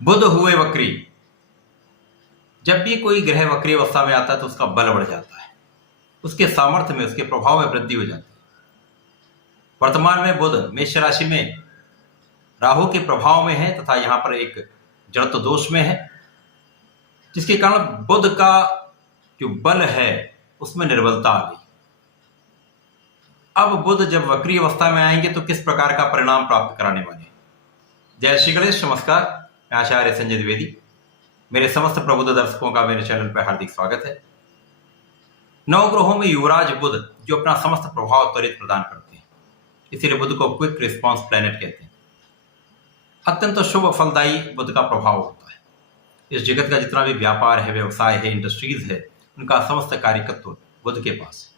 बुध हुए वक्री। जब भी कोई ग्रह वक्री अवस्था में आता है तो उसका बल बढ़ जाता है, उसके सामर्थ्य में, उसके प्रभाव में वृद्धि हो जाती है। वर्तमान में बुध मेष राशि में राहु के प्रभाव में है तथा यहां पर एक जड़त्व दोष में है, जिसके कारण बुध का जो बल है उसमें निर्बलता आ गई। अब बुध जब वक्री अवस्था में आएंगे तो किस प्रकार का परिणाम प्राप्त कराने वाले हैं। जय श्री गणेश, नमस्कार। मैं आचार्य संजय द्विवेदी। मेरे समस्त प्रबुद्ध दर्शकों का मेरे चैनल पर हार्दिक स्वागत है। नवग्रहों में युवराज बुध जो अपना समस्त प्रभाव त्वरित प्रदान करते हैं, इसीलिए बुध को क्विक रिस्पॉन्स प्लैनेट कहते हैं। अत्यंत शुभ फलदायी बुध का प्रभाव होता है। इस जगत का जितना भी व्यापार है, व्यवसाय है, इंडस्ट्रीज है, उनका समस्त कार्यकत्व बुध के पास है।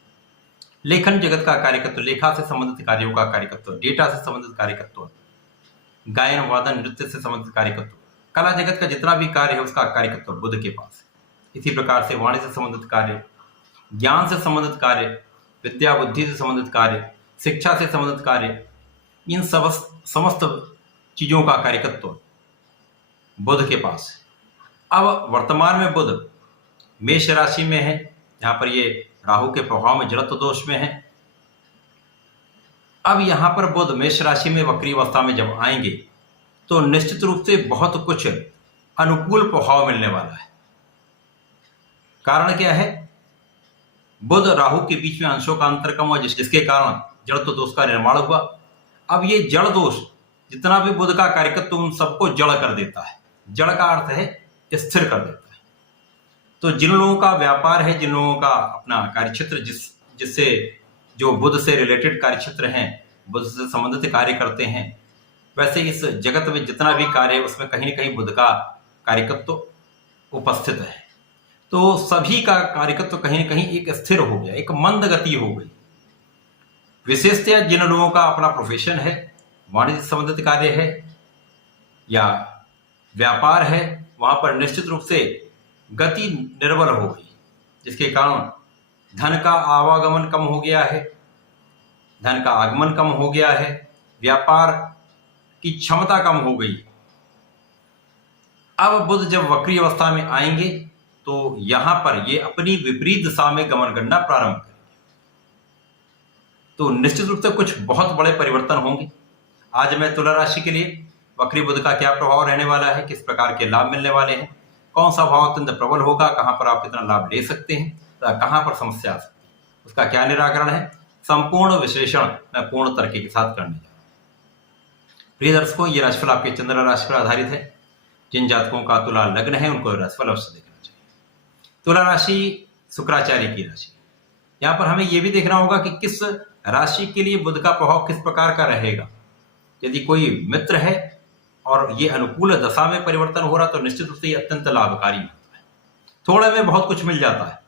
लेखन जगत का कार्यकत्व, लेखा से संबंधित कार्यों का कार्यकत्व, डेटा से संबंधित कार्यकत्व, गायन वादन नृत्य से संबंधित कार्यकत्व, कला जगत का जितना भी कार्य है उसका कार्यकत्व बुध के पास है। इसी प्रकार से वाणी से संबंधित कार्य, ज्ञान से संबंधित कार्य, विद्या बुद्धि से संबंधित कार्य, शिक्षा से संबंधित कार्य, इन समस्त चीजों का कार्यकत्व बुध के पास है। अब वर्तमान में बुध मेष राशि में है, यहाँ पर ये राहु के प्रभाव में जड़त्व दोष में है। अब यहां पर बुध मेष राशि में वक्री अवस्था में जब आएंगे तो निश्चित रूप से बहुत कुछ अनुकूल प्रभाव मिलने वाला है। कारण क्या है? बुध राहु के बीच में अंशों का अंतर कम हुआ, जिसके कारण जड़त्व दोष का निर्माण हुआ। अब ये जड़ दोष जितना भी बुध का कार्यकत्व उन सबको जड़ कर देता है। जड़ का अर्थ है स्थिर कर देता है। तो जिन लोगों का व्यापार है, जिन लोगों का अपना कार्यक्षेत्र जिससे जो बुध से रिलेटेड कार्यक्षेत्र हैं, बुध से संबंधित कार्य करते हैं, वैसे इस जगत में जितना भी कार्य है उसमें कहीं न कहीं बुध का कार्यकत्व उपस्थित है। तो सभी का कार्यकत्व कहीं न कहीं एक स्थिर हो गया, एक मंद गति हो गई। विशेषतः जिन लोगों का अपना प्रोफेशन है, वाणिज्य संबंधित कार्य है या व्यापार है, वहां पर निश्चित रूप से गति निर्बल हो गई, जिसके कारण धन का आवागमन कम हो गया है, धन का आगमन कम हो गया है, व्यापार की क्षमता कम हो गई। अब बुध जब वक्री अवस्था में आएंगे तो यहां पर ये अपनी विपरीत दिशा में गमन करना प्रारंभ करेंगे। तो निश्चित रूप से कुछ बहुत बड़े परिवर्तन होंगे। आज मैं तुला राशि के लिए वक्री बुध का क्या प्रभाव रहने वाला है, किस प्रकार के लाभ मिलने वाले हैं, कौन सा भाव अत्यंत प्रबल होगा, कहां पर आप कितना लाभ ले सकते हैं, कहां पर समस्या आ सकती है, उसका क्या निराकरण है, संपूर्ण विश्लेषण मैं पूर्ण तर्क के साथ करने जा रहा हूं। प्रिय दर्शकों, ये राशिफल आपके चंद्र राशि पर आधारित है। जिन जातकों का तुला लग्न है उनको राशिफल अवश्य देखना चाहिए। तुला राशि शुक्राचार्य की राशि। यहाँ पर हमें यह भी देखना होगा कि किस राशि के लिए बुध का प्रभाव किस प्रकार का रहेगा। यदि कोई मित्र है और ये अनुकूल दशा में परिवर्तन हो रहा तो निश्चित रूप से ये अत्यंत लाभकारी होता है। थोड़े में बहुत कुछ मिल जाता है,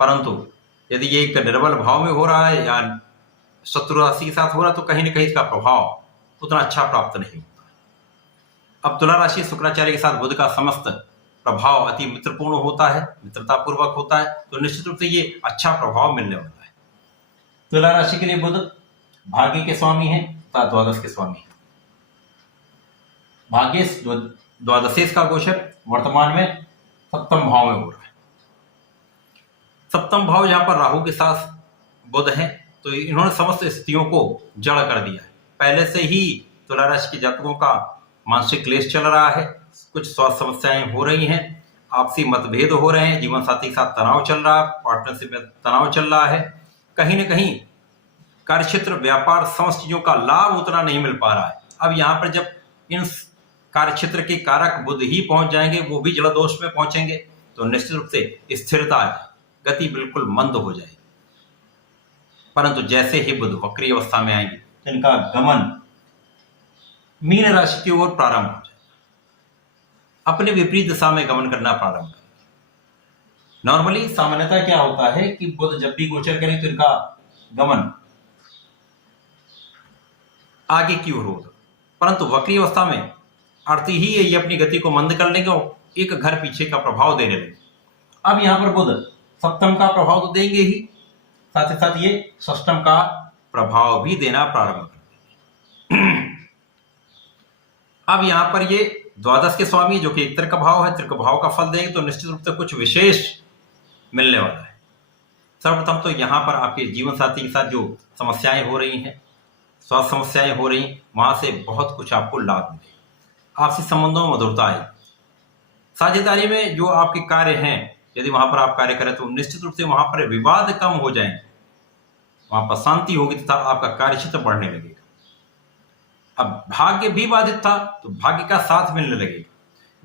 परंतु यदि ये एक निर्बल भाव में हो रहा है या शत्रु राशि के साथ हो रहा है तो कहीं न कहीं इसका प्रभाव उतना अच्छा प्राप्त नहीं होता। अब तुला राशि शुक्राचार्य के साथ बुध का समस्त प्रभाव अति मित्रपूर्ण होता है, मित्रतापूर्वक होता है, तो निश्चित रूप से ये अच्छा प्रभाव मिलने वाला है। तुला राशि के लिए बुध भाग्य के स्वामी है तथा द्वादश के स्वामी है। भाग्य द्वादशेश का गोचर वर्तमान में सप्तम भाव में हो रहा है। सप्तम भाव यहाँ पर राहु के साथ बुध है, तो इन्होंने समस्त स्थितियों को जड़ कर दिया है। पहले से ही तुला राशि के जातकों का मानसिक क्लेश चल रहा है, कुछ स्वास्थ्य समस्याएं हो रही हैं, आपसी मतभेद हो रहे हैं, जीवन साथी के साथ तनाव चल रहा है, पार्टनरशिप में तनाव चल रहा है, कहीं न कहीं कार्यक्षेत्र, व्यापार, समस्त चीजों का लाभ उतना नहीं मिल पा रहा है। अब यहाँ पर जब इन कार्यक्षेत्र के कारक बुध ही पहुंच जाएंगे, वो भी जड़ दोष में पहुंचेंगे, तो निश्चित रूप से स्थिरता आ जाएगी, गति बिल्कुल मंद हो जाएगी। परंतु जैसे ही बुध वक्री अवस्था में आएंगे तो इनका गमन मीन राशि की ओर प्रारंभ हो जाएगा, अपने विपरीत दिशा में गमन करना प्रारंभ करेंगे। नॉर्मली सामान्यतः क्या होता है कि बुध जब भी गोचर करें तो इनका गमन आगे की ओर होगा, परंतु वक्री अवस्था में अर्थ ही ये अपनी गति को मंद कर लेंगे और एक घर पीछे का प्रभाव देने लगेंगे। अब यहां पर बुध सप्तम का प्रभाव तो देंगे ही, साथ ही साथ ये षष्टम का प्रभाव भी देना प्रारंभ कर देंगे। अब यहां पर ये द्वादश के स्वामी जो कि एक तर्क भाव है, तर्क भाव का फल देंगे तो निश्चित रूप से कुछ विशेष मिलने वाला है। सर्वप्रथम तो यहाँ पर आपके जीवन साथी के साथ जो समस्याएं हो रही हैं, स्वास्थ्य समस्याएं हो रही, वहां से बहुत कुछ आपको लाभ मिलेगा। आपसी संबंधों में मधुरता आएगी। साझेदारी में जो आपके कार्य हैं, यदि वहां पर आप कार्य करें तो निश्चित रूप से वहां पर विवाद कम हो जाएंगे, वहां पर शांति होगी तथा आपका कार्यक्षेत्र बढ़ने लगेगा। अब भाग्य भी बाधित था तो भाग्य का साथ मिलने लगेगा।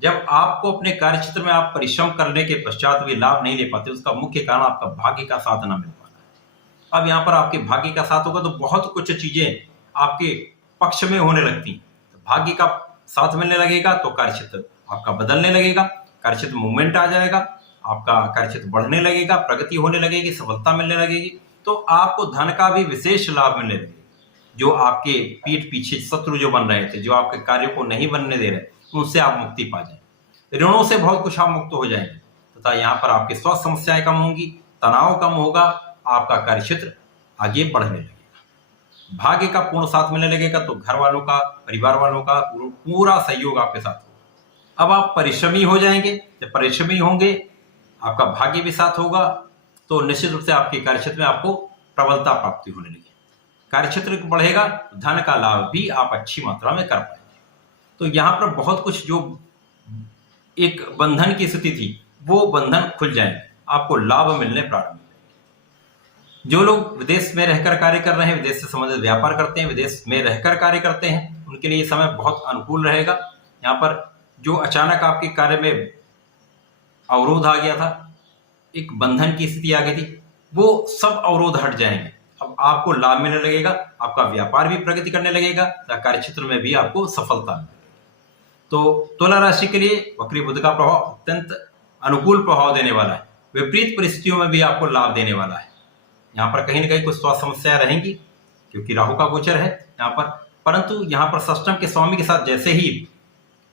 जब आपको अपने कार्यक्षेत्र में आप परिश्रम करने के पश्चात भी लाभ नहीं ले पाते, उसका मुख्य कारण आपका भाग्य का साथ न मिल पाना है। अब यहाँ पर आपके भाग्य का साथ होगा तो बहुत कुछ चीजें आपके पक्ष में होने लगती हैं। तो भाग्य का साथ मिलने लगेगा तो कार्यक्षेत्र आपका बदलने लगेगा, कार्यक्षेत्र मूवमेंट आ जाएगा, आपका कार्यक्षेत्र बढ़ने लगेगा, प्रगति होने लगेगी, सफलता मिलने लगेगी। तो आपको धन का भी विशेष लाभ मिलने लगेगा। जो आपके पीठ पीछे शत्रु जो बन रहे थे, जो आपके कार्यों को नहीं बनने दे रहे, उनसे आप मुक्ति पा जाएंगे। ऋणों से बहुत कुछ आप मुक्त हो जाएंगे तथा यहाँ पर आपकी स्वास्थ्य समस्याएं कम होंगी, तनाव कम होगा, आपका कार्यक्षेत्र आगे बढ़ने लगेगा। भाग्य का पूर्ण साथ मिलने लगेगा तो घर वालों का, परिवार वालों का पूरा सहयोग आपके साथ होगा। अब आप परिश्रमी हो जाएंगे। जब परिश्रमी होंगे, आपका भाग्य भी साथ होगा तो निश्चित रूप से आपके कार्यक्षेत्र में आपको प्रबलता प्राप्ति होने लगेगी। कार्यक्षेत्र बढ़ेगा, धन का लाभ भी आप अच्छी मात्रा में कर पाएंगे। तो यहाँ पर बहुत कुछ जो एक बंधन की स्थिति थी वो बंधन खुल जाएंगे, आपको लाभ मिलने प्रारंभ होंगे। जो लोग विदेश में रहकर कार्य कर रहे हैं, विदेश से संबंधित व्यापार करते हैं, विदेश में रहकर कार्य करते हैं, उनके लिए ये समय बहुत अनुकूल रहेगा। यहाँ पर जो अचानक आपके कार्य में अवरोध आ गया था, एक बंधन की स्थिति आ गई थी, वो सब अवरोध हट जाएंगे। अब आपको लाभ मिलने लगेगा, आपका व्यापार भी प्रगति करने लगेगा, कार्य क्षेत्र में भी आपको सफलता मिलेगी। तो तुला राशि के लिए वक्री बुध का प्रभाव अत्यंत अनुकूल प्रभाव देने वाला है। विपरीत परिस्थितियों में भी आपको लाभ देने वाला है। यहाँ पर कहीं ना कहीं कुछ स्वास्थ्य समस्याएं रहेंगी क्योंकि राहु का गोचर है यहाँ पर, परंतु यहाँ पर षष्ठम के स्वामी के साथ जैसे ही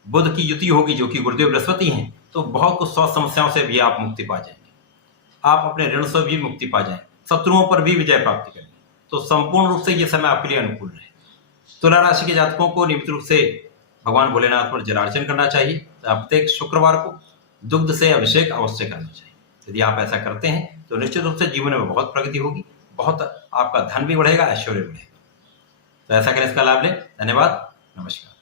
बुध की युति होगी जो कि गुरुदेव बृहस्पति हैं, तो बहुत कुछ स्वास्थ्य समस्याओं से भी आप मुक्ति पा जाएंगे। आप अपने ऋण से भी मुक्ति पा जाएंगे, शत्रुओं पर भी विजय प्राप्त करेंगे। तो संपूर्ण रूप से यह समय आपके लिए अनुकूल रहे। तुला राशि के जातकों को नियमित रूप से भगवान भोलेनाथ पर जलार्चन करना चाहिए। प्रत्येक शुक्रवार को दुग्ध से अभिषेक अवश्य करना चाहिए। यदि आप ऐसा करते हैं तो निश्चित रूप से जीवन में बहुत प्रगति होगी, बहुत आपका धन भी बढ़ेगा, ऐश्वर्य बढ़ेगा। तो ऐसा करें, इसका लाभ लें। धन्यवाद, नमस्कार।